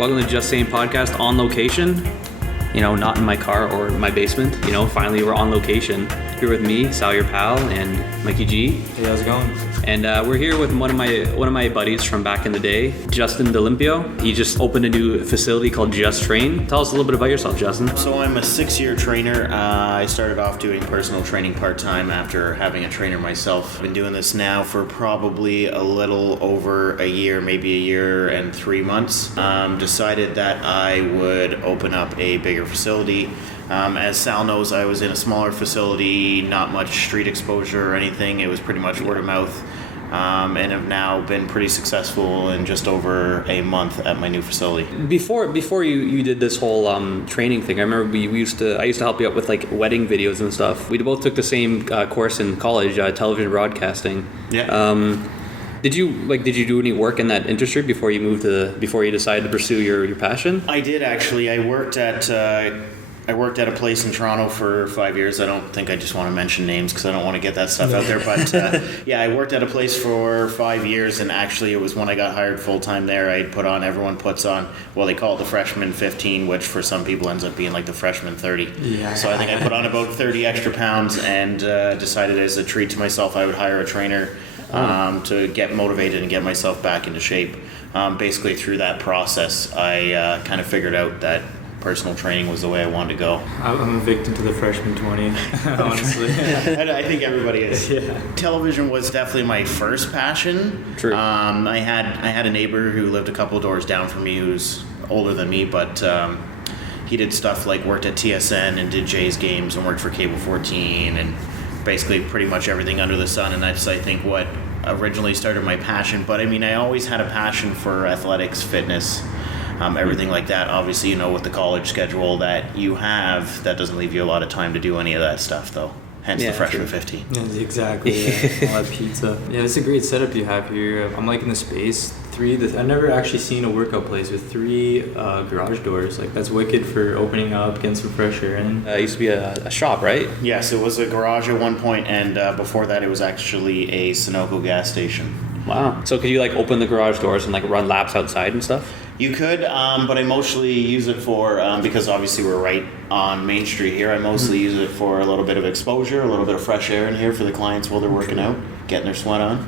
Welcome to Just Sayin podcast on location. You know, not in my car or my basement. You know, finally we're on location. Here with me, Sal, your pal, and Mikey G. Hey, how's it going? And we're here with one of my buddies from back in the day, Justin D'Olimpio. He just opened a new facility called Just Train. Tell us a little bit about yourself, Justin. So I'm a 6-year trainer. I started off doing personal training part-time after having a trainer myself. I've been doing this now for probably a little over a year, maybe a year and 3 months. Decided that I would open up a bigger facility. As Sal knows, I was in a smaller facility, not much street exposure or anything. It was pretty much word of mouth, and have now been pretty successful in just over a month at my new facility. Before you did this whole training thing, I remember I used to help you out with like wedding videos and stuff. We both took the same course in college, television broadcasting. Yeah. Did you do any work in that industry before you decided to pursue your passion? I did actually. I worked at a place in Toronto for 5 years. I don't think I just want to mention names because I don't want to get that stuff out there. But yeah, I worked at a place for 5 years, and actually it was when I got hired full-time there. Everyone puts on, well, they call it the freshman 15, which for some people ends up being like the freshman 30. Yeah. So I think I put on about 30 extra pounds and decided as a treat to myself I would hire a trainer to get motivated and get myself back into shape. Basically through that process, I kind of figured out that personal training was the way I wanted to go. I'm a victim to the freshman 20, honestly. I think everybody is. Yeah. Television was definitely my first passion. True. I had a neighbor who lived a couple doors down from me who's older than me, but he did stuff like worked at TSN and did Jays games and worked for Cable 14 and basically pretty much everything under the sun, and that's, I think, what originally started my passion. But I mean, I always had a passion for athletics, fitness, everything like that. Obviously, you know, with the college schedule that you have, that doesn't leave you a lot of time to do any of that stuff, though. Hence the freshman 15. Yeah, exactly. Yeah. All that pizza. Yeah, it's a great setup you have here. I'm liking the space. I've never actually seen a workout place with 3 garage doors. Like, that's wicked for opening up, getting some fresh air in. It used to be a shop, right? Yes, it was a garage at one point, and before that, it was actually a Sunoco gas station. Wow. So could you like open the garage doors and like run laps outside and stuff? You could, but I mostly use it for, because obviously we're right on Main Street here, I mostly use it for a little bit of exposure, a little bit of fresh air in here for the clients while they're working out, getting their sweat on.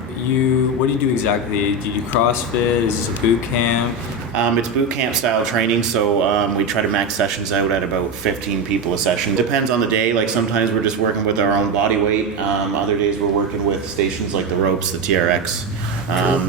What do you do exactly? Do you do CrossFit? Is this a boot camp? It's boot camp style training, so we try to max sessions out at about 15 people a session. Depends on the day. Like sometimes we're just working with our own body weight. Other days we're working with stations like the ropes, the TRX,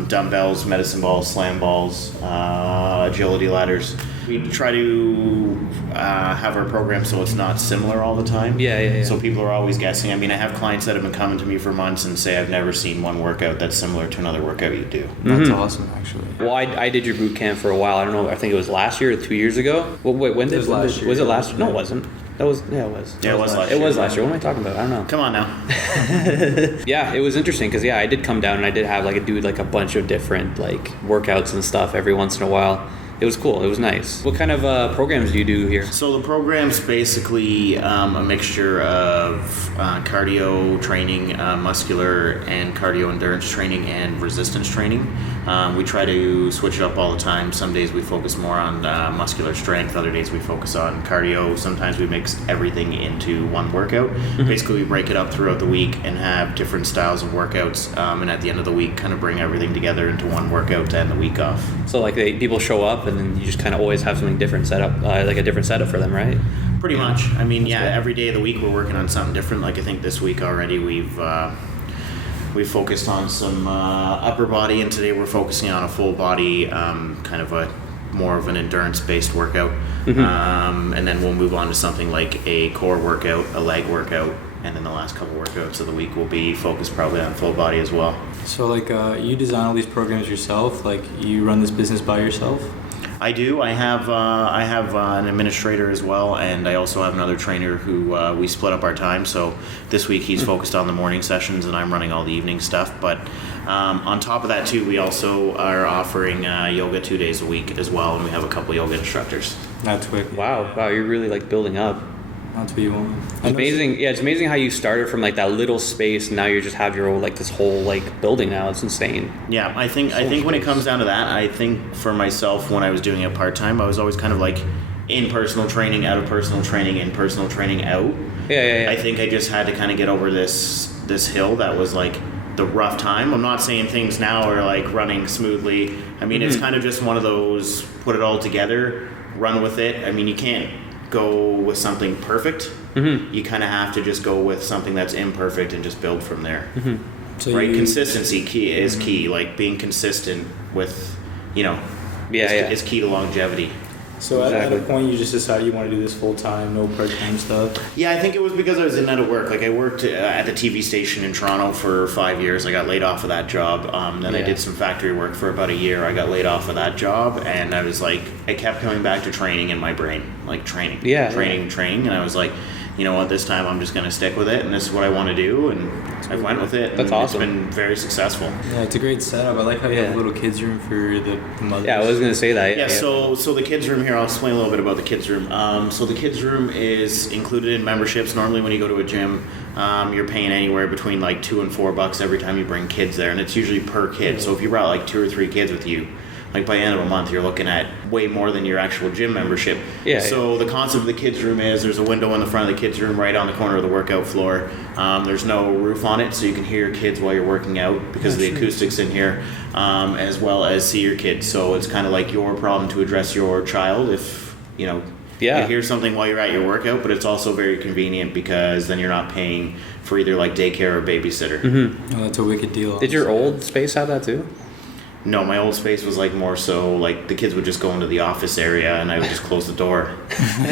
dumbbells, medicine balls, slam balls, agility ladders. We try to have our program so it's not similar all the time. Yeah. So people are always guessing. I mean, I have clients that have been coming to me for months and say, I've never seen one workout that's similar to another workout you do. That's awesome, actually. Well, I did your boot camp for a while. I don't know. I think it was last year or 2 years ago. Well, wait, when did it was last year? Was it last year? No, it wasn't. It was last Yeah, it was last year. year. It was last year. What am I talking about? I don't know. Come on now. Yeah, it was interesting because I did come down and I did have a bunch of different like workouts and stuff every once in a while. It was cool. It was nice. What kind of programs do you do here? So the program's basically a mixture of cardio training, muscular and cardio endurance training, and resistance training. We try to switch it up all the time. Some days we focus more on muscular strength. Other days we focus on cardio. Sometimes we mix everything into one workout. Basically, we break it up throughout the week and have different styles of workouts. And at the end of the week, kind of bring everything together into one workout to end the week off. So like people show up and then you just kind of always have something different set up, like a different setup for them, right? Pretty much. I mean, yeah, every day of the week we're working on something different. Like I think this week already we've focused on some upper body, and today we're focusing on a full body, kind of a more of an endurance-based workout. And then we'll move on to something like a core workout, a leg workout, and then the last couple workouts of the week will be focused probably on full body as well. So like you design all these programs yourself? Like you run this business by yourself? I do. I have an administrator as well, and I also have another trainer who we split up our time. So this week he's focused on the morning sessions, and I'm running all the evening stuff. But on top of that too, we also are offering yoga 2 days a week as well, and we have a couple yoga instructors. That's quick. Wow, you're really like building up. That's what you want. It's amazing. Yeah, it's amazing how you started from like that little space, and now you just have your own, like this whole like building now. It's insane. Yeah, I think when it comes down to that, I think for myself when I was doing it part time, I was always kind of like in personal training, out of personal training, in personal training, out. Yeah. I think I just had to kind of get over this hill that was like the rough time. I'm not saying things now are like running smoothly. I mean, it's kind of just one of those, put it all together, run with it. I mean, you can't go with something perfect. You kind of have to just go with something that's imperfect and just build from there. So right? Consistency is key. Like being consistent with, is key to longevity. So at a point you just decided you want to do this full time, no part time stuff? Yeah, I think it was because I was in and out of work. Like I worked at the TV station in Toronto for 5 years. I got laid off of that job. Then I did some factory work for about a year. I got laid off of that job, and I was like, I kept coming back to training in my brain, like training. And I was like, you know what, this time I'm just going to stick with it, and this is what I want to do, and I went with it. That's awesome. It's been very successful. Yeah, it's a great setup. I like how you have a little kids room for the mothers. Yeah, I was going to say that. Yeah, so the kids room here, I'll explain a little bit about the kids room. So the kids room is included in memberships. Normally when you go to a gym, you're paying anywhere between like $2 and $4 every time you bring kids there, and it's usually per kid. So if you brought like 2 or 3 kids with you, like by the end of a month, you're looking at way more than your actual gym membership. So the concept of the kids room is there's a window in the front of the kids room right on the corner of the workout floor. There's no roof on it, so you can hear your kids while you're working out because of the acoustics in here, as well as see your kids. So it's kind of like your problem to address your child if, you hear something while you're at your workout, but it's also very convenient because then you're not paying for either like daycare or babysitter. Oh, that's a wicked deal. Did your old space have that too? No, my old space was like more so like the kids would just go into the office area and I would just close the door.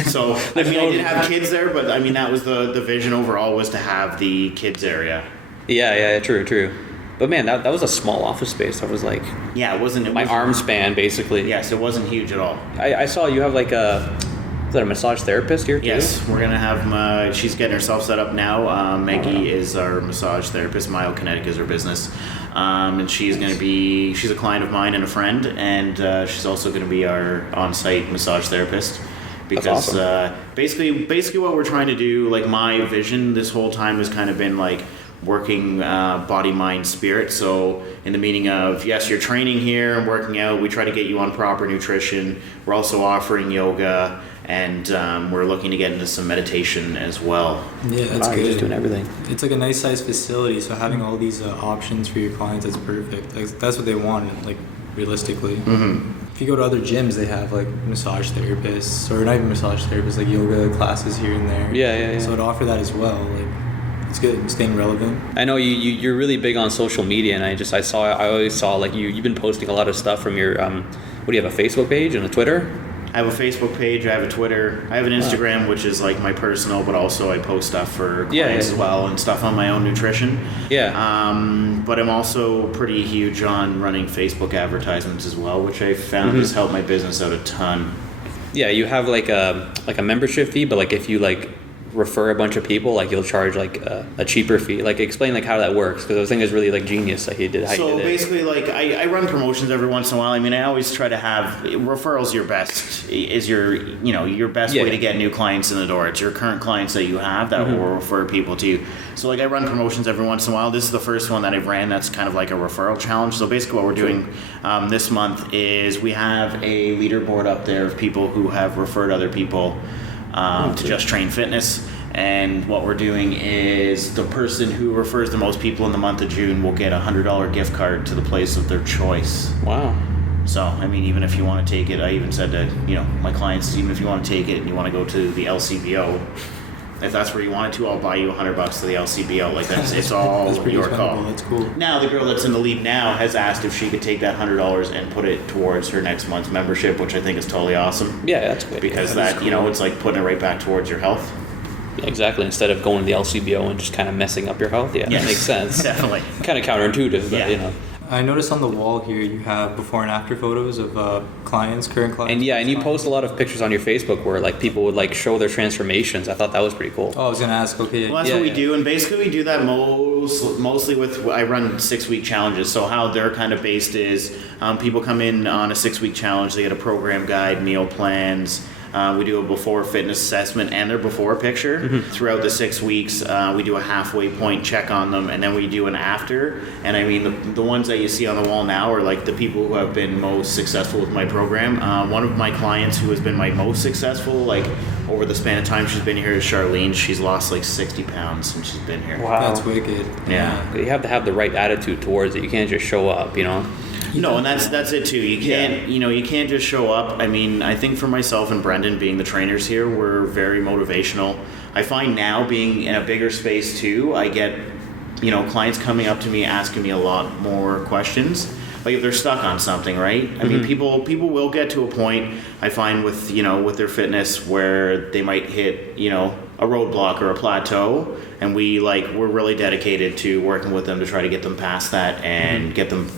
So I mean, I did have kids there, but I mean that was the vision overall was to have the kids area. Yeah, true. But man, that was a small office space. That was like it wasn't my arm span basically. Yes, it wasn't huge at all. I saw you have like is that a massage therapist here too? Yes, we're gonna have she's getting herself set up now. Maggie is our massage therapist. Myokinetic is her business. And she's a client of mine and a friend, and she's also going to be our on-site massage therapist. Because awesome. Basically what we're trying to do, like my vision this whole time has kind of been like working body, mind, spirit. So in the meaning of, yes, you're training here and working out, we try to get you on proper nutrition. We're also offering yoga, and we're looking to get into some meditation as well. Yeah, that's good. You're just doing everything. It's like a nice size facility, so having all these options for your clients, that's perfect. Like, that's what they want, like realistically. If you go to other gyms, they have like massage therapists, or not even massage therapists, like yoga classes here and there. Yeah. So to offer that as well, like, it's good, staying relevant. I know you're really big on social media, and I always saw like you've been posting a lot of stuff from your what do you have, a Facebook page and a Twitter? I have a Facebook page, I have a Twitter, I have an Instagram, which is like my personal, but also I post stuff for clients as well and stuff on my own nutrition. But I'm also pretty huge on running Facebook advertisements as well, which I found has helped my business out a ton. Yeah, you have like a membership fee, but like if you like refer a bunch of people, like you'll charge like a cheaper fee. Like explain like how that works, because I think it's really like genius that he did. So basically, like I run promotions every once in a while. I mean, I always try to have referrals. Your best is your best way to get new clients in the door. It's your current clients that you have that will refer people to you. So like I run promotions every once in a while. This is the first one that I've ran that's kind of like a referral challenge. So basically what we're doing this month is we have a leaderboard up there of people who have referred other people to Just Train Fitness, and what we're doing is the person who refers the most people in the month of June will get a $100 gift card to the place of their choice. Wow. So I mean, even if you want to take it, I even said to my clients, even if you want to take it and you want to go to the LCBO, if that's where you want it to, I'll buy you $100 to the LCBO. Like it's all your call. That's cool. Now the girl that's in the lead now has asked if she could take that $100 and put it towards her next month's membership, which I think is totally awesome. Yeah, that's good. Because that cool. It's like putting it right back towards your health. Exactly. Instead of going to the LCBO and just kind of messing up your health. Yeah, that makes sense. Definitely. Kind of counterintuitive, but I noticed on the wall here you have before and after photos of current clients. And you post a lot of pictures on your Facebook where like people would like show their transformations. I thought that was pretty cool. Oh, I was gonna ask. Okay. Well, that's what we do, and basically we do that mostly with I run 6-week challenges. So how they're kind of based is people come in on a 6-week challenge. They get a program guide, meal plans. We do a before fitness assessment and their before picture. Throughout the 6 weeks, we do a halfway point check on them, and then we do an after. And I mean, the ones that you see on the wall now are like the people who have been most successful with my program. One of my clients who has been my most successful, like over the span of time she's been here, is Charlene. She's lost like 60 pounds since she's been here. Wow. That's wicked. Yeah. You have to have the right attitude towards it. You can't just show up, you know? No, and that's it too. You can't, you can't just show up. I mean, I think for myself and Brendan being the trainers here, we're very motivational. I find now being in a bigger space too, I get, clients coming up to me asking me a lot more questions. Like if they're stuck on something, right? I mean, people will get to a point, I find with with their fitness where they might hit a roadblock or a plateau, and we're really dedicated to working with them to try to get them past that and get them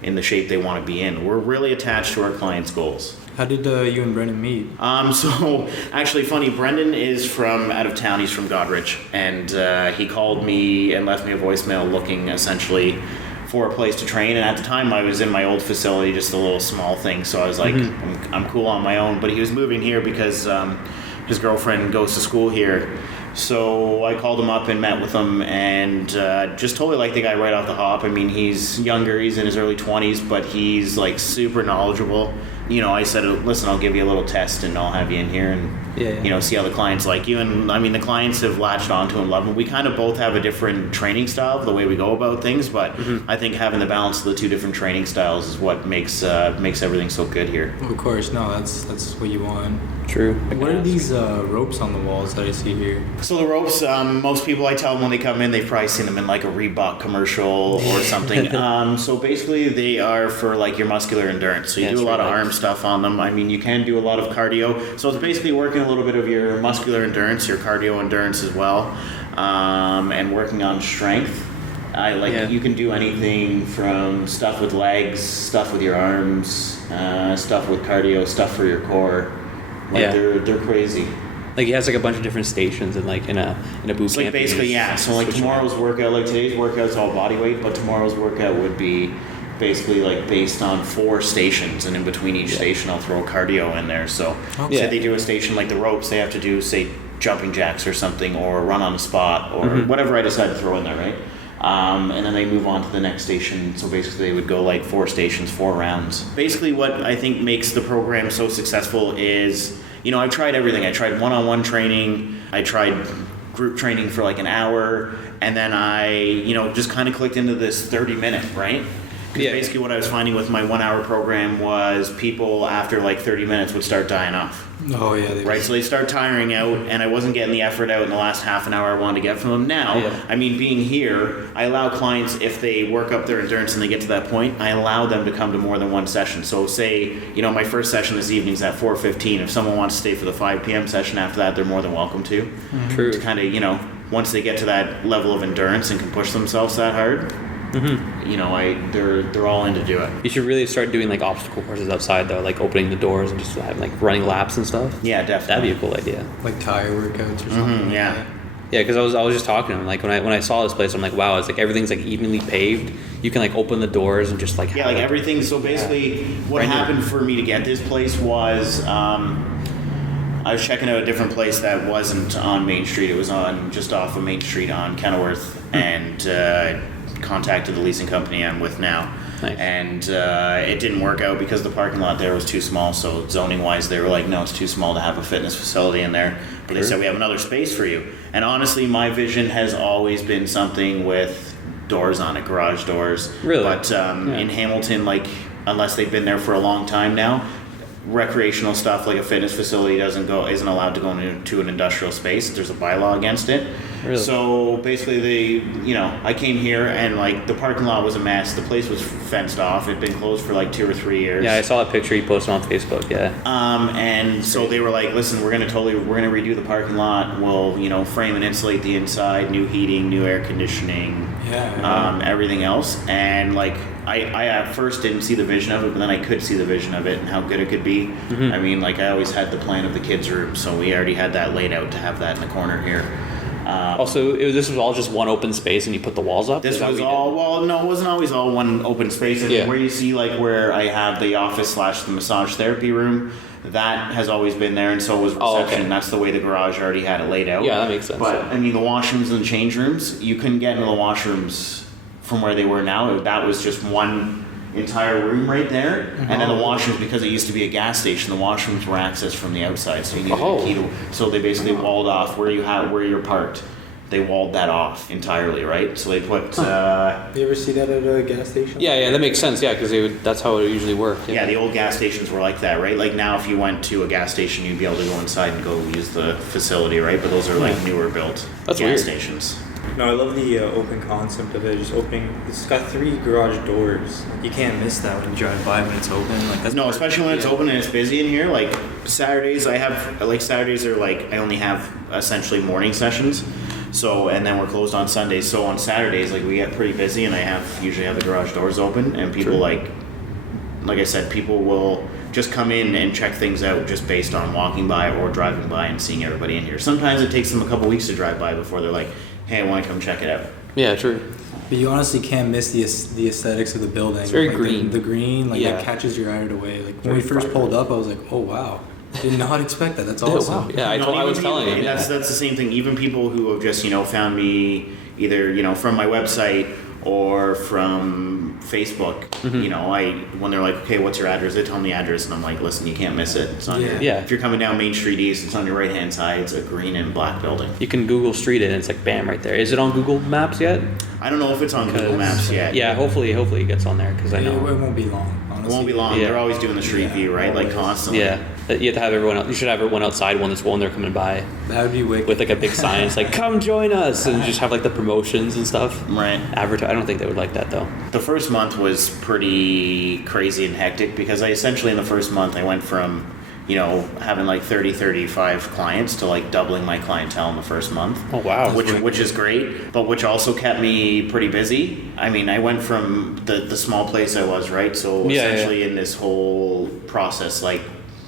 in the shape they want to be in. We're really attached to our clients' goals. How did you and Brendan meet? So actually funny, Brendan is from out of town. He's from Godrich, and he called me and left me a voicemail looking essentially for a place to train. And at the time I was in my old facility, just a little small thing, so I was like, I'm cool on my own. But he was moving here because his girlfriend goes to school here. So I called him up and met with him, and just totally like the guy right off the hop. I mean, he's younger, he's in his early 20s, but he's like super knowledgeable. I said, listen, I'll give you a little test and I'll have you in here and see how the clients like you. And I mean, the clients have latched onto him, love him. We kind of both have a different training style, the way we go about things, but I think having the balance of the two different training styles is what makes everything so good here. Of course, no, that's what you want. True. What are these ropes on the walls that I see here? So the ropes, most people I tell them when they come in, they've probably seen them in like a Reebok commercial or something. So basically they are for like your muscular endurance. So you do a lot of arm stuff on them. I mean, you can do a lot of cardio. So it's basically working a little bit of your muscular endurance, your cardio endurance as well, and working on strength. You can do anything from stuff with legs, stuff with your arms, stuff with cardio, stuff for your core. They're crazy. Like he has like a bunch of different stations and like in a boot camp. Like basically, yeah. So like tomorrow's workout, like today's workout's all body weight, but tomorrow's workout would be basically like based on 4 stations, and in between each station I'll throw cardio in there. So say they do a station like the ropes, they have to do say jumping jacks or something, or run on the spot, or whatever I decide to throw in there, right? And then they move on to the next station. So basically they would go like 4 stations, 4 rounds. Basically what I think makes the program so successful is, I've tried everything. I tried one-on-one training. I tried group training for like an hour. And then I, just kind of clicked into this 30-minute, right? Because basically what I was finding with my 1-hour program was people after like 30 minutes would start dying off. Oh yeah. Right, so they start tiring out, and I wasn't getting the effort out in the last half an hour I wanted to get from them. Now, I mean, being here, I allow clients, if they work up their endurance and they get to that point, I allow them to come to more than one session. So say, my first session this evening is at 4:15. If someone wants to stay for the 5 p.m. session after that, they're more than welcome to. True. To kind of, once they get to that level of endurance and can push themselves that hard, they're all in to do it. You should really start doing like obstacle courses outside though, like opening the doors and just having like running laps and stuff. Yeah, definitely. That'd be a cool idea. Like tire workouts or something. Yeah. Yeah, because I was just talking to him like when I saw this place, I'm like, wow, it's like everything's like evenly paved. You can like open the doors and just like like everything. So basically, what happened for me to get this place was I was checking out a different place that wasn't on Main Street. It was on just off of Main Street on Kenilworth, and contacted the leasing company I'm with now. Nice. And it didn't work out because the parking lot there was too small. So zoning wise, they were like, no, it's too small to have a fitness facility in there. But they said, we have another space for you. And honestly, my vision has always been something with doors on it, garage doors. Really? But in Hamilton, like, unless they've been there for a long time now, recreational stuff like a fitness facility isn't allowed to go into an industrial space. There's a bylaw against it. Really? So basically I came here and like the parking lot was a mess. The place was fenced off. It'd been closed for like 2 or 3 years. Yeah, I saw a picture you posted on Facebook. Yeah. And so they were like, listen, we're gonna redo the parking lot. We'll frame and insulate the inside, new heating, new air conditioning, everything else. And like I at first didn't see the vision of it, but then I could see the vision of it and how good it could be. I mean, like I always had the plan of the kids' room, so we already had that laid out to have that in the corner here. Also, this was all just one open space, and you put the walls up. This was all no, it wasn't always all one open space. And where you see like where I have the office / the massage therapy room, that has always been there, and so was reception. Oh, okay. That's the way the garage already had it laid out. Yeah, that makes sense. But I mean, the washrooms and change rooms, you couldn't get into the washrooms from where they were now. That was just one entire room right there, and then the washrooms, because it used to be a gas station, the washrooms were accessed from the outside, so you needed a key to. So they basically walled off where you're parked. They walled that off entirely, right? So they put. You ever see that at a gas station? Yeah, that makes sense. Yeah, because that's how it usually worked. Yeah, the old gas stations were like that, right? Like now, if you went to a gas station, you'd be able to go inside and go use the facility, right? But those are like newer built That's gas weird. stations. No, I love the open concept of it. Just opening. It's got 3 garage doors. Like, you can't miss that when you drive by when it's open. Like, that's No, especially when it's open and it's busy in here. Like Saturdays, Saturdays are like, I only have essentially morning sessions. So, and then we're closed on Sundays. So on Saturdays, like we get pretty busy, and I usually have the garage doors open, and people like I said, people will just come in and check things out just based on walking by or driving by and seeing everybody in here. Sometimes it takes them a couple weeks to drive by before they're like, hey, I want to come check it out. Yeah, true. But you honestly can't miss the aesthetics of the building. It's very like green. The green, like Yeah. that catches your eye right away. Like when Very we first vibrant. pulled up, I was like, oh wow, did not expect that. That's awesome. Wow. Yeah, I was telling him. Yeah. That's the same thing. Even people who have just found me either from my website or from Facebook. When they're like, okay, what's your address? They tell me the address, and I'm like, listen, you can't miss it. It's on your, Yeah. If you're coming down Main Street East, it's on your right hand side. It's a green and black building. You can Google Street it, and it's like bam right there. Is it on Google Maps yet? I don't know if it's on Google Maps yet. Yeah, hopefully it gets on there because I know. It won't be long. It Honestly. won't be long. Yeah. They're always doing the street view, right? Like constantly. Yeah, you have to have everyone. You should have everyone outside when they're coming by That would be wicked. with like a big sign. It's like, come join us, and just have like the promotions and stuff. Right. Advertise. I don't think they would like that though. The first month was pretty crazy and hectic because I essentially in the first month I went from, having like 35 clients to like doubling my clientele in the first month. Oh wow. Which is great, but which also kept me pretty busy. I mean, I went from the small place I was, right? So essentially in this whole process, like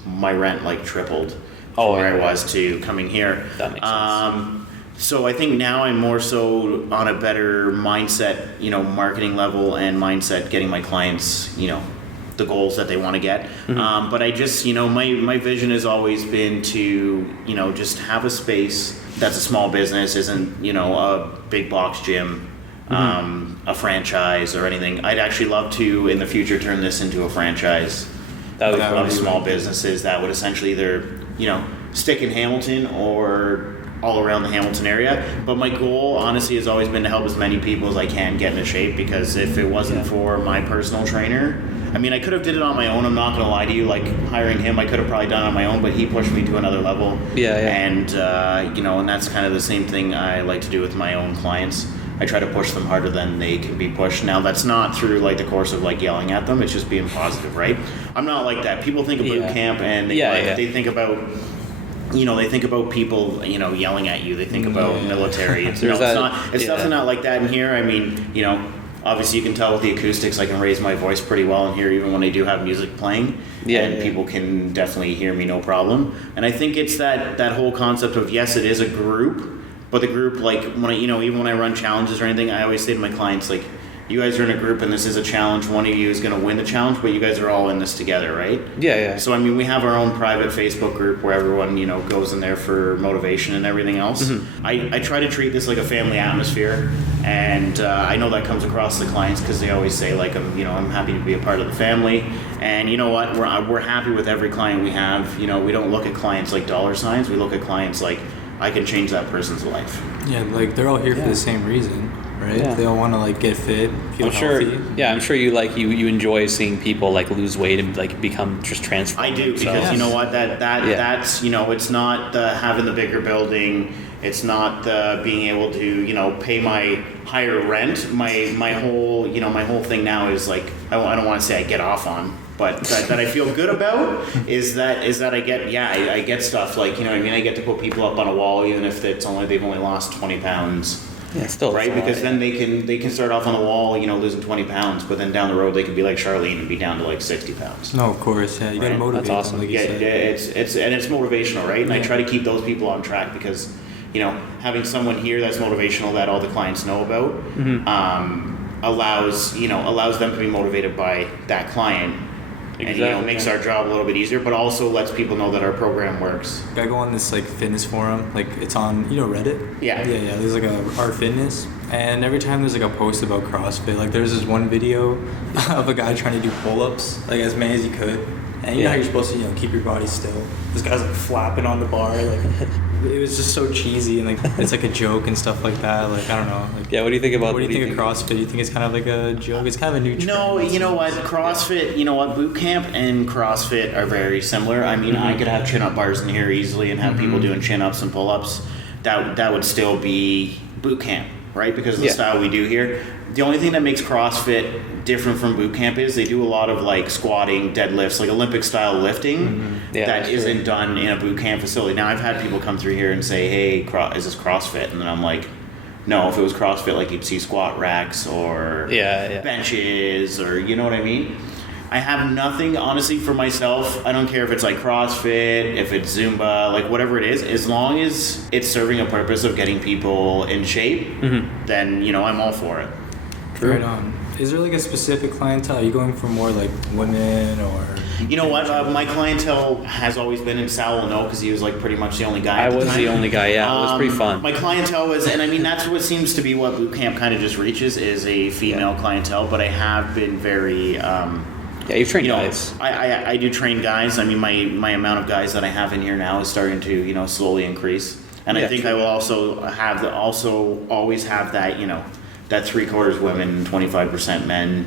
my rent like tripled from where I was to coming here. That makes sense. So I think now I'm more so on a better mindset, marketing level and mindset, getting my clients, the goals that they want to get. Mm-hmm. But I just, my vision has always been to, just have a space that's a small business, isn't, a big box gym, a franchise or anything. I'd actually love to, in the future, turn this into a franchise That would of small businesses that would essentially either, stick in Hamilton or all around the Hamilton area. But my goal, honestly, has always been to help as many people as I can get into shape, because if it wasn't for my personal trainer, I mean, I could have did it on my own, I'm not going to lie to you. Like, hiring him, I could have probably done it on my own, but he pushed me to another level. Yeah. And, and that's kind of the same thing I like to do with my own clients. I try to push them harder than they can be pushed. Now, that's not through, like, the course of, like, yelling at them. It's just being positive, right? I'm not like that. People think of boot camp, and they think about... they think about people, yelling at you. They think about military. It's definitely not like that in here. I mean, obviously you can tell with the acoustics, I can raise my voice pretty well in here, even when I do have music playing. People can definitely hear me, no problem. And I think it's that whole concept of, yes, it is a group, but the group, like, when even when I run challenges or anything, I always say to my clients, like, you guys are in a group and this is a challenge. One of you is going to win the challenge, but you guys are all in this together, right? Yeah. So, I mean, we have our own private Facebook group where everyone, goes in there for motivation and everything else. Mm-hmm. I try to treat this like a family atmosphere, and I know that comes across to the clients because they always say, like, I'm happy to be a part of the family. And you know what? We're happy with every client we have. We don't look at clients like dollar signs. We look at clients like, I can change that person's life. Yeah, like, they're all here for the same reason. Right? Yeah. They all want to like get fit, feel healthy. I'm sure you enjoy seeing people like lose weight and like become just transformed. I do, because you know what, that's it's not the having the bigger building, it's not the being able to pay my higher rent. My whole thing now is like, I don't want to say I get off on, but that I feel good about is that I get stuff like I get to put people up on a wall, even if they've only lost 20 pounds. Yeah, still right, because then they can start off on the wall, losing 20 pounds, but then down the road they could be like Charlene and be down to like 60 pounds. No, of course, yeah, you gotta motivate That's awesome. them, like you said. It's motivational, right? And I try to keep those people on track because, having someone here that's motivational that all the clients know about, allows them to be motivated by that client. and makes our job a little bit easier, but also lets people know that our program works. I go on this like fitness forum, like it's on Reddit. Yeah. There's like a Art Fitness, and every time there's like a post about CrossFit, like there's this one video of a guy trying to do pull-ups like as many as he could, and you know how you're supposed to keep your body still. This guy's like flapping on the bar, like it was just so cheesy, and like it's like a joke and stuff like that. Like I don't know. Like, what do you think about? What do you think of CrossFit? Do you think it's kind of like a joke? It's kind of a new trend. No, you know what? CrossFit, boot camp and CrossFit are very similar. I mean, I could have chin-up bars in here easily and have people doing chin-ups and pull-ups. That would still be boot camp, right? Because of the style we do here. The only thing that makes CrossFit different from boot camp is they do a lot of like squatting, deadlifts, like Olympic style lifting that isn't done in a boot camp facility. Now I've had people come through here and say, "Hey, is this CrossFit?" And then I'm like, "No, if it was CrossFit, like you'd see squat racks or benches, or you know what I mean." I have nothing, honestly, for myself. I don't care if it's like CrossFit, if it's Zumba, like whatever it is. As long as it's serving a purpose of getting people in shape, then, I'm all for it. Right on. Is there like a specific clientele? Are you going for more like women or? You know what? My clientele has always been in Sal no, because he was like pretty much the only guy. I was the only guy. Yeah, it was pretty fun. My clientele was, and I mean that's what seems to be what boot camp kind of just reaches is a female clientele. But I have been very. You've trained guys. I do train guys. I mean my amount of guys that I have in here now is starting to slowly increase, and I think I will also have always have that that 3/4 women, 25% men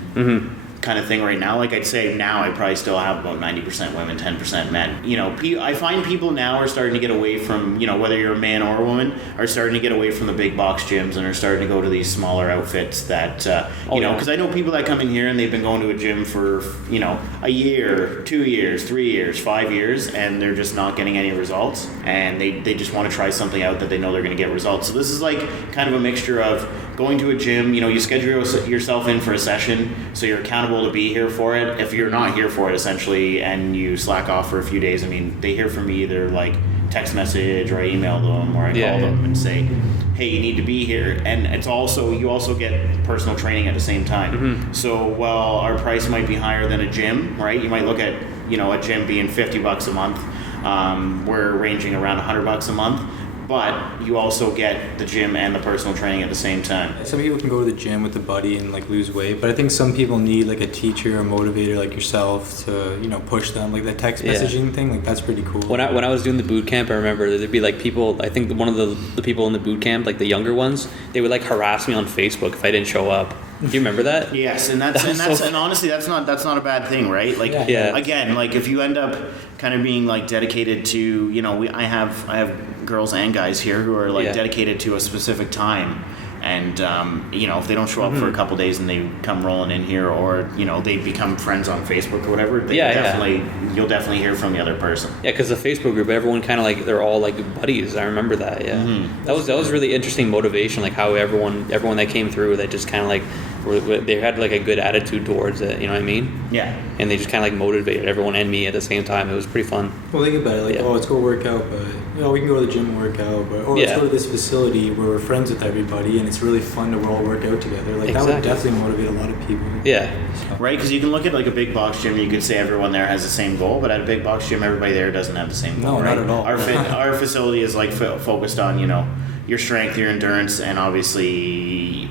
kind of thing right now. Like I'd say now I probably still have about 90% women, 10% men. I find people now are starting to get away from, whether you're a man or a woman, are starting to get away from the big box gyms and are starting to go to these smaller outfits that, because I know people that come in here and they've been going to a gym for, a year, 2 years, 3 years, 5 years, and they're just not getting any results. And they just want to try something out that they know they're going to get results. So this is like kind of a mixture of going to a gym, you schedule yourself in for a session, so you're accountable to be here for it. If you're not here for it, essentially, and you slack off for a few days, I mean, they hear from me either like text message or I email them or I call them and say, hey, you need to be here. And it's also, you also get personal training at the same time. So while our price might be higher than a gym, right? You might look at, a gym being $50 a month. We're ranging around $100 a month. But you also get the gym and the personal training at the same time. Some people can go to the gym with a buddy and like lose weight, but I think some people need like a teacher or motivator like yourself to push them. Like the text messaging thing, like that's pretty cool. When I was doing the boot camp, I remember there'd be like people. I think one of the people in the boot camp, like the younger ones, they would like harass me on Facebook if I didn't show up. Do you remember that? Yes, and honestly, that's not a bad thing, right? Like again, like if you end up kind of being like dedicated to, I have girls and guys here who are like dedicated to a specific time, and if they don't show up for a couple days and they come rolling in here, or they become friends on Facebook or whatever, you'll definitely hear from the other person. Yeah, because the Facebook group, everyone kind of like they're all like buddies. I remember that. Yeah, that was really interesting motivation. Like how everyone that came through, that just kind of like they had like a good attitude towards it. You know what I mean? Yeah. And they just kind of like motivated everyone and me at the same time. It was pretty fun. Well, think about it. Like, let's go work out, but we can go to the gym and work out, but let's go to this facility where we're friends with everybody and it's really fun to all work out together. Like that would definitely motivate a lot of people. Yeah. So. Right, because you can look at like a big box gym, you could say everyone there has the same goal, but at a big box gym, everybody there doesn't have the same goal. No, right? not at all. Our facility is like focused on your strength, your endurance, and obviously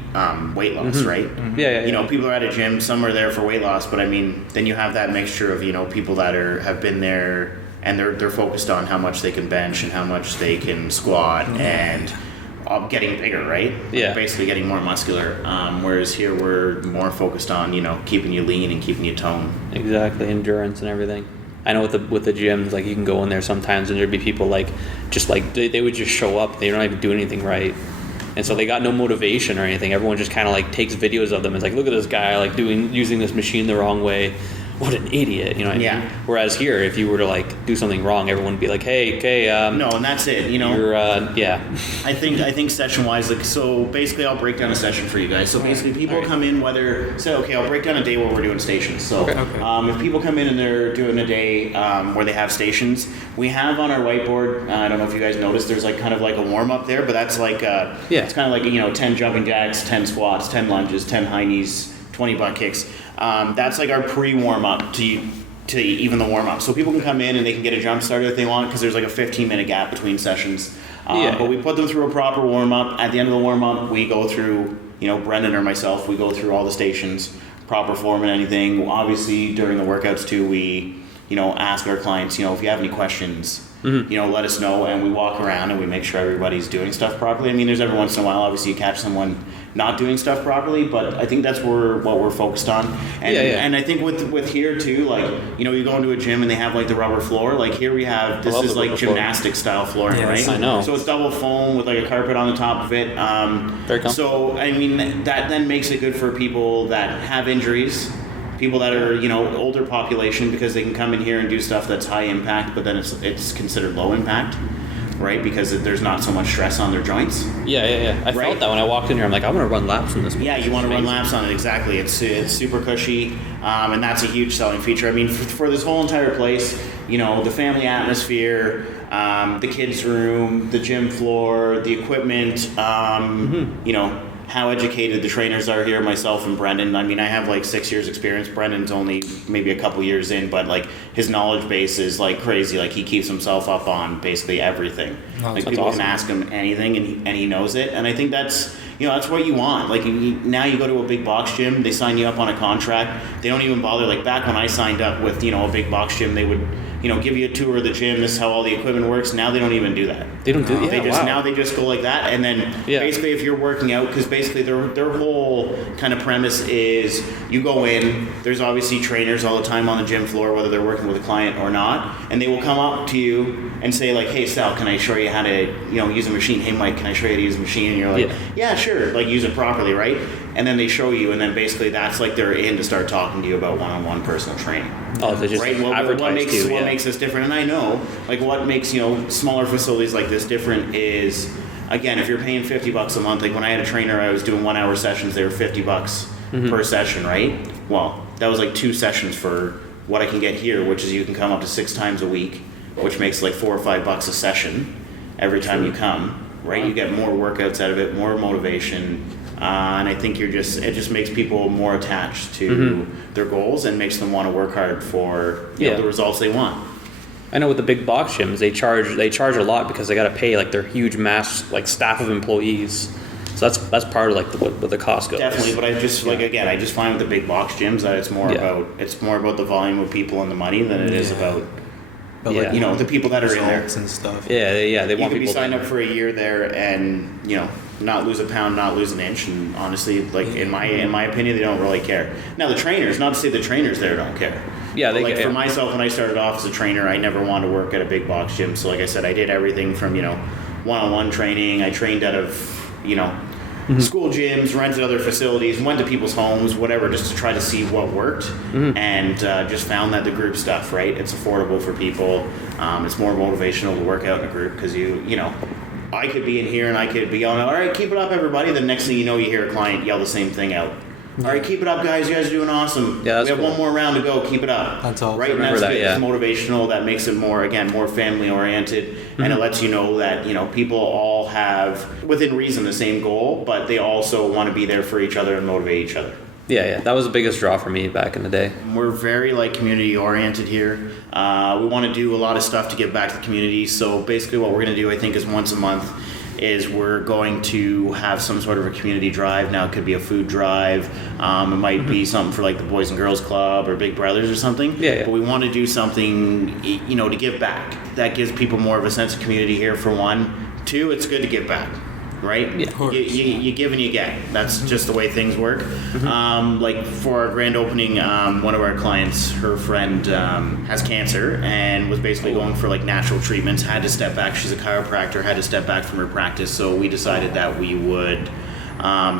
weight loss, right? Yeah. People are at a gym, some are there for weight loss, but I mean, then you have that mixture of people that have been there and they're focused on how much they can bench and how much they can squat and getting bigger, right? Yeah. Basically getting more muscular. Whereas here we're more focused on keeping you lean and keeping you toned. Exactly, endurance and everything. I know with the gyms, like you can go in there sometimes and there'd be people like just like they would just show up, they don't even do anything right, and so they got no motivation or anything. Everyone just kind of like takes videos of them. It's like, look at this guy like using this machine the wrong way. What an idiot, what I mean? Whereas here, if you were to like do something wrong, everyone would be like, hey, okay, no, and that's it, You're, I think session wise, like, so basically, I'll break down a session for you guys. So basically, people come in I'll break down a day where we're doing stations. So if people come in and they're doing a day where they have stations, we have on our whiteboard. I don't know if you guys noticed, there's like kind of like a warm up there, but that's like it's kind of like 10 jumping jacks, 10 squats, 10 lunges, 10 high knees, 20 butt kicks. That's like our pre-warm up to to even the warm up. So people can come in and they can get a jump starter if they want, because there's like a 15-minute gap between sessions. But we put them through a proper warm up. At the end of the warm up, we go through, Brendan or myself, we go through all the stations, proper form and anything. Obviously, during the workouts too, we, ask our clients, if you have any questions, let us know, and we walk around and we make sure everybody's doing stuff properly. I mean, there's every once in a while, obviously, you catch someone not doing stuff properly, but I think that's what we're focused on. And and I think with here too, like, you go into a gym and they have like the rubber floor. Like here we have, this is like gymnastic style flooring, right? I know. So it's double foam with like a carpet on the top of it. Very comfortable. So I mean, that then makes it good for people that have injuries, people that are older population, because they can come in here and do stuff that's high impact, but then it's considered low impact, right? Because there's not so much stress on their joints. I felt that when I walked in here. I'm like, I want to run laps in this place. Yeah, you want to run laps on it, exactly. It's super cushy, and that's a huge selling feature. I mean, for this whole entire place, the family atmosphere, the kids' room, the gym floor, the equipment, how educated the trainers are here, myself and Brendan. I mean, I have like 6 years experience. Brendan's only maybe a couple years in, but like his knowledge base is like crazy. Like he keeps himself up on basically everything. Like people can ask him anything and he knows it. And I think that's, that's what you want. Like now you go to a big box gym, they sign you up on a contract. They don't even bother. Like back when I signed up with, a big box gym, they would, give you a tour of the gym. This is how all the equipment works. Now they don't even do that. They don't do that. Now they just go like that. And then basically if you're working out, because basically their whole kind of premise is you go in, there's obviously trainers all the time on the gym floor, whether they're working with a client or not, and they will come up to you and say like, hey Sal, can I show you how to use a machine? Hey Mike, can I show you how to use a machine? And you're like, yeah sure, like use it properly, right? And then they show you, and then basically that's like they're in to start talking to you about one-on-one personal training. Oh, they just advertise what makes us different, and I know like what makes smaller facilities like this different is, again, if you're paying $50 a month, like when I had a trainer, I was doing 1 hour sessions, they were $50 per session, right? Well, that was like 2 sessions for what I can get here, which is you can come up to 6 times a week, which makes like $4 or $5 a session every time you come, right? You get more workouts out of it, more motivation. And I think it just makes people more attached to their goals and makes them want to work hard for the results they want. I know with the big box gyms, they charge a lot because they got to pay like their huge mass like staff of employees. So that's part of like what the cost goes. Definitely, but I just I just find with the big box gyms that it's more about the volume of people and the money than it is about. But like, the people that are in there and stuff. They want people. You could be signed up for a year there and not lose a pound, not lose an inch, and honestly, like in my opinion, they don't really care. Now the trainers, not to say the trainers there don't care. Yeah, they for myself, when I started off as a trainer, I never wanted to work at a big box gym. So like I said, I did everything from one-on-one training. I trained out of school gyms, rented other facilities, went to people's homes, whatever, just to try to see what worked, and just found that the group stuff, right? It's affordable for people. It's more motivational to work out in a group because I could be in here and I could be yelling, all right, keep it up, everybody. The next thing you know, you hear a client yell the same thing out. All right, keep it up, guys. You guys are doing awesome. Yeah, we have cool. one more round to go. Keep it up. That's all. Right, and that's good. It's motivational. That makes it more family oriented, and it lets you know that people all have within reason the same goal, but they also want to be there for each other and motivate each other. Yeah, that was the biggest draw for me back in the day. We're very community oriented here. We want to do a lot of stuff to give back to the community. So basically, what we're going to do, I think, is once a month. Is we're going to have some sort of a community drive. Now it could be a food drive. It might be something for like the Boys and Girls Club or Big Brothers or something. Yeah. But we want to do something, to give back. That gives people more of a sense of community here, for one. 2, it's good to give back, right? Yeah. Of course. You give and you get. That's just the way things work. Like for our grand opening, one of our clients, her friend has cancer and was basically going for like natural treatments, had to step back. She's a chiropractor, had to step back from her practice. So we decided that we would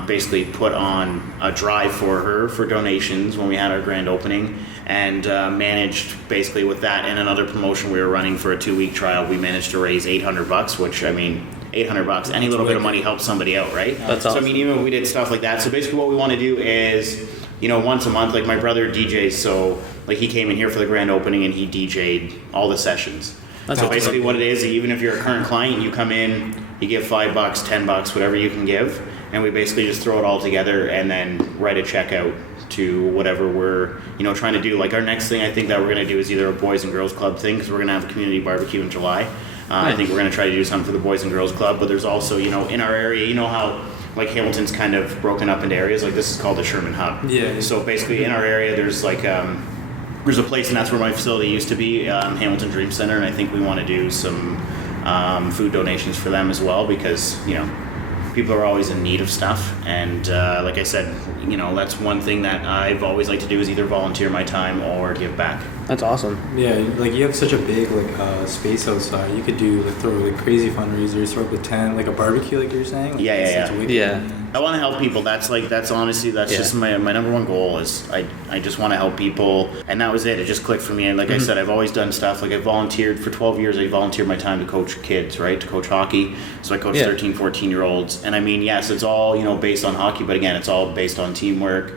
basically put on a drive for her for donations when we had our grand opening, and managed basically with that and another promotion we were running for a 2-week trial, we managed to raise $800, which I mean, $800, any little bit of money helps somebody out, right? That's awesome. So I mean, even if we did stuff like that. So basically what we want to do is, once a month, like my brother DJs, so like he came in here for the grand opening and he DJ'd all the sessions. That's so awesome. basically what it is, even if you're a current client, you come in, you give $5, $10, whatever you can give, and we basically just throw it all together and then write a check out to whatever we're trying to do. Like our next thing I think that we're going to do is either a boys and girls club thing, because we're going to have a community barbecue in July. I think we're going to try to do something for the boys and girls club, but there's also in our area, how like Hamilton's kind of broken up into areas, like this is called the Sherman Hub. Yeah. So basically in our area there's like there's a place, and that's where my facility used to be, Hamilton Dream Center, and I think we want to do some food donations for them as well, because people are always in need of stuff, and like I said, that's one thing that I've always liked to do is either volunteer my time or give back. That's awesome. Yeah, like you have such a big space outside. You could do throw crazy fundraisers, throw up a tent, like a barbecue, like you're saying. Like, Yeah. I want to help people. That's honestly just my number one goal is I just want to help people, and that was it. It just clicked for me. And like I said, I've always done stuff. Like I volunteered for 12 years. I volunteered my time to coach kids, right? To coach hockey. So I coach 13, 14-year-olds. And I mean, yes, it's all based on hockey, but again, it's all based on teamwork,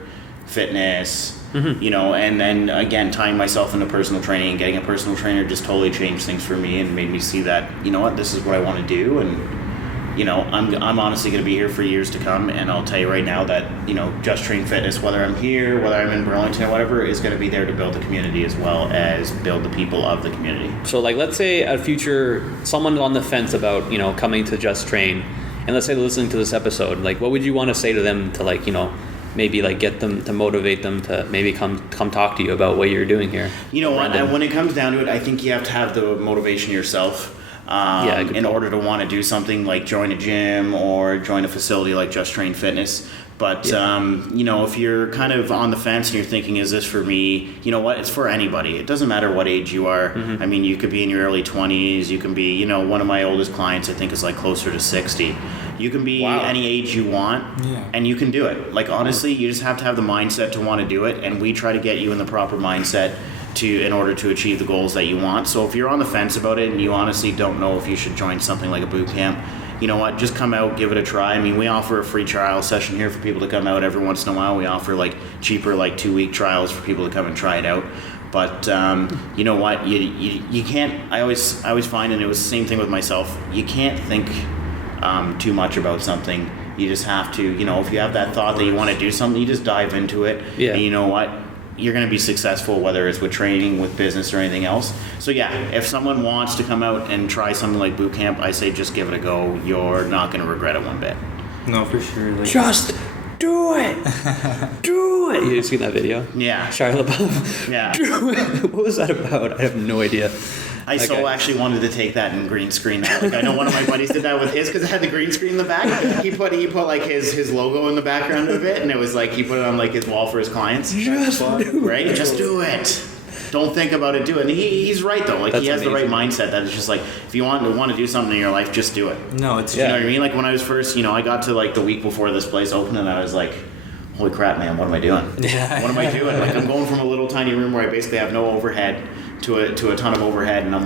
fitness. And then again, tying myself into personal training and getting a personal trainer just totally changed things for me and made me see that this is what I want to do, and I'm honestly going to be here for years to come, and I'll tell you right now that Just Train Fitness, whether I'm here, whether I'm in Burlington or whatever, is going to be there to build the community as well as build the people of the community. So like let's say a future someone on the fence about coming to Just Train, and let's say they're listening to this episode, like what would you want to say to them to maybe get them to motivate them to maybe come talk to you about what you're doing here? When it comes down to it, I think you have to have the motivation yourself. In order to want to do something like join a gym or join a facility like Just Train Fitness. But, if you're kind of on the fence and you're thinking, is this for me? You know what? It's for anybody. It doesn't matter what age you are. I mean, you could be in your early 20s. You can be, one of my oldest clients, I think, is closer to 60. You can be any age you want, and you can do it. Like, honestly, you just have to have the mindset to want to do it, and we try to get you in the proper mindset in order to achieve the goals that you want. So if you're on the fence about it and you honestly don't know if you should join something like a boot camp, you know what, just come out, give it a try. I mean, we offer a free trial session here for people to come out every once in a while. We offer cheaper 2-week trials for people to come and try it out. But you know what, you can't, I always find, and it was the same thing with myself, you can't think too much about something. You just have to, if you have that thought that you want to do something, you just dive into it. And you know what, you're going to be successful, whether it's with training, with business, or anything else. So if someone wants to come out and try something like boot camp, I say just give it a go. You're not going to regret it one bit. No, for sure. Just do it. Do it. You seen that video? Yeah. Shia LaBeouf. Yeah. Do it. What was that about? I have no idea. I so actually wanted to take that and green screen that. I know one of my buddies did that with his because it had the green screen in the back. He put his logo in the background of it, and it was he put it on his wall for his clients. Just do it. Right? Just do it. Don't think about it. Do it. And he's right though. He has the right mindset. That it's just if you want to do something in your life, just do it. No, it's you know what I mean. When I was first, I got to the week before this place opened, and I was like, holy crap, man, what am I doing? Yeah. What am I doing? I'm going from a little tiny room where I basically have no overhead to a ton of overhead, and I'm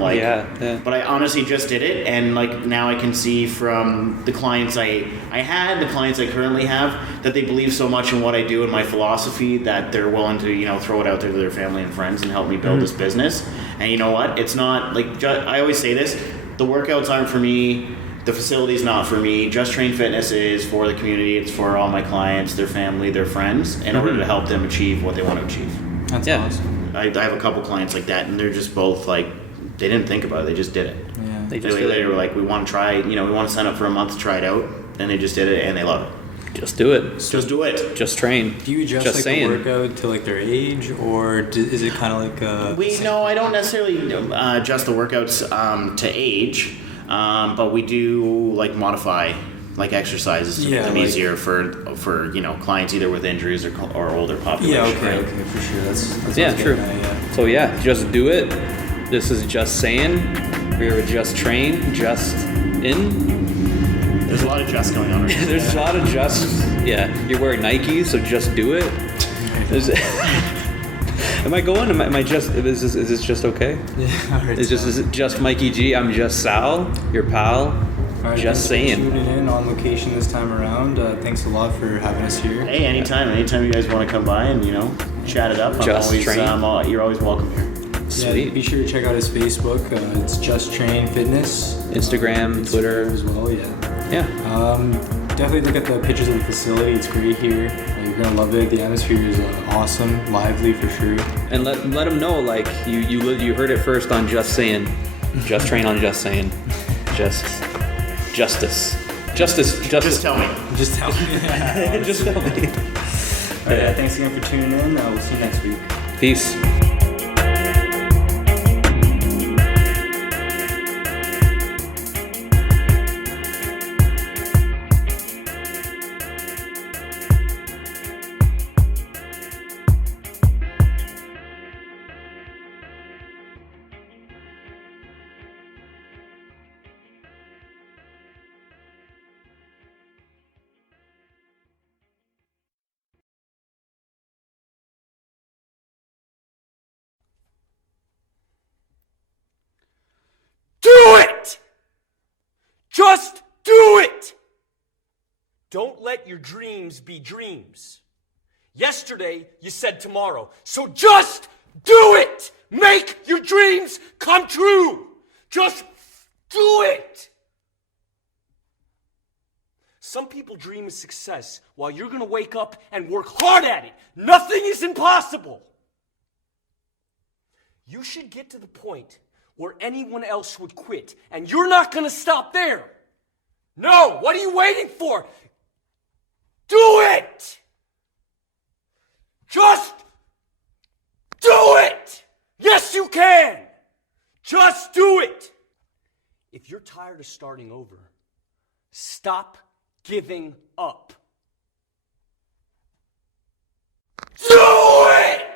but I honestly just did it, and now I can see from the clients I had, the clients I currently have, that they believe so much in what I do and my philosophy that they're willing to throw it out there to their family and friends and help me build this business. And you know what? It's not I always say this: the workouts aren't for me. The facility's not for me. Just Train Fitness is for the community. It's for all my clients, their family, their friends, in order to help them achieve what they want to achieve. That's awesome. I have a couple clients like that, and they're just both they didn't think about it. They just did it. Yeah. They just They were we want to try, we want to sign up for a month to try it out, and they just did it, and they love it. Just do it. Just do it. Just train. Do you adjust just the workout to their age, or is it kind of No, I don't necessarily adjust the workouts to age, but we do modify exercises to make them easier for clients either with injuries or older population. Yeah, okay, for sure. That's true. Yeah. So just do it. This is Just Sayin. We're with Just Train, Just In. There's a lot of just going on right now. There's a lot of just. Yeah, you're wearing Nikes, so just do it. Am I going? Am I just? Is this just okay? Yeah. Right, is it just Mikey G? I'm just Sal, your pal. All right, Just Sayin. Tuning in on location this time around. Thanks a lot for having us here. Hey, anytime you guys want to come by and chat it up, you're always welcome here. Sweet. Yeah, be sure to check out his Facebook. It's Just Train Fitness. Instagram, Twitter as well. Yeah. Yeah. Definitely look at the pictures of the facility. It's great here. You're gonna love it. The atmosphere is awesome, lively for sure. And let them know, like you heard it first on Just Saying. Just train on Just Saying. Justice. Just tell me. Just tell me. Just tell me. All right, thanks again for tuning in. We'll see you next week. Peace. Do it! Just do it! Don't let your dreams be dreams. Yesterday, you said tomorrow. So just do it! Make your dreams come true! Just do it! Some people dream of success while you're gonna wake up and work hard at it. Nothing is impossible. You should get to the point where anyone else would quit, and you're not gonna stop there. No, what are you waiting for? Do it! Just do it! Yes, you can! Just do it! If you're tired of starting over, stop giving up. Do it!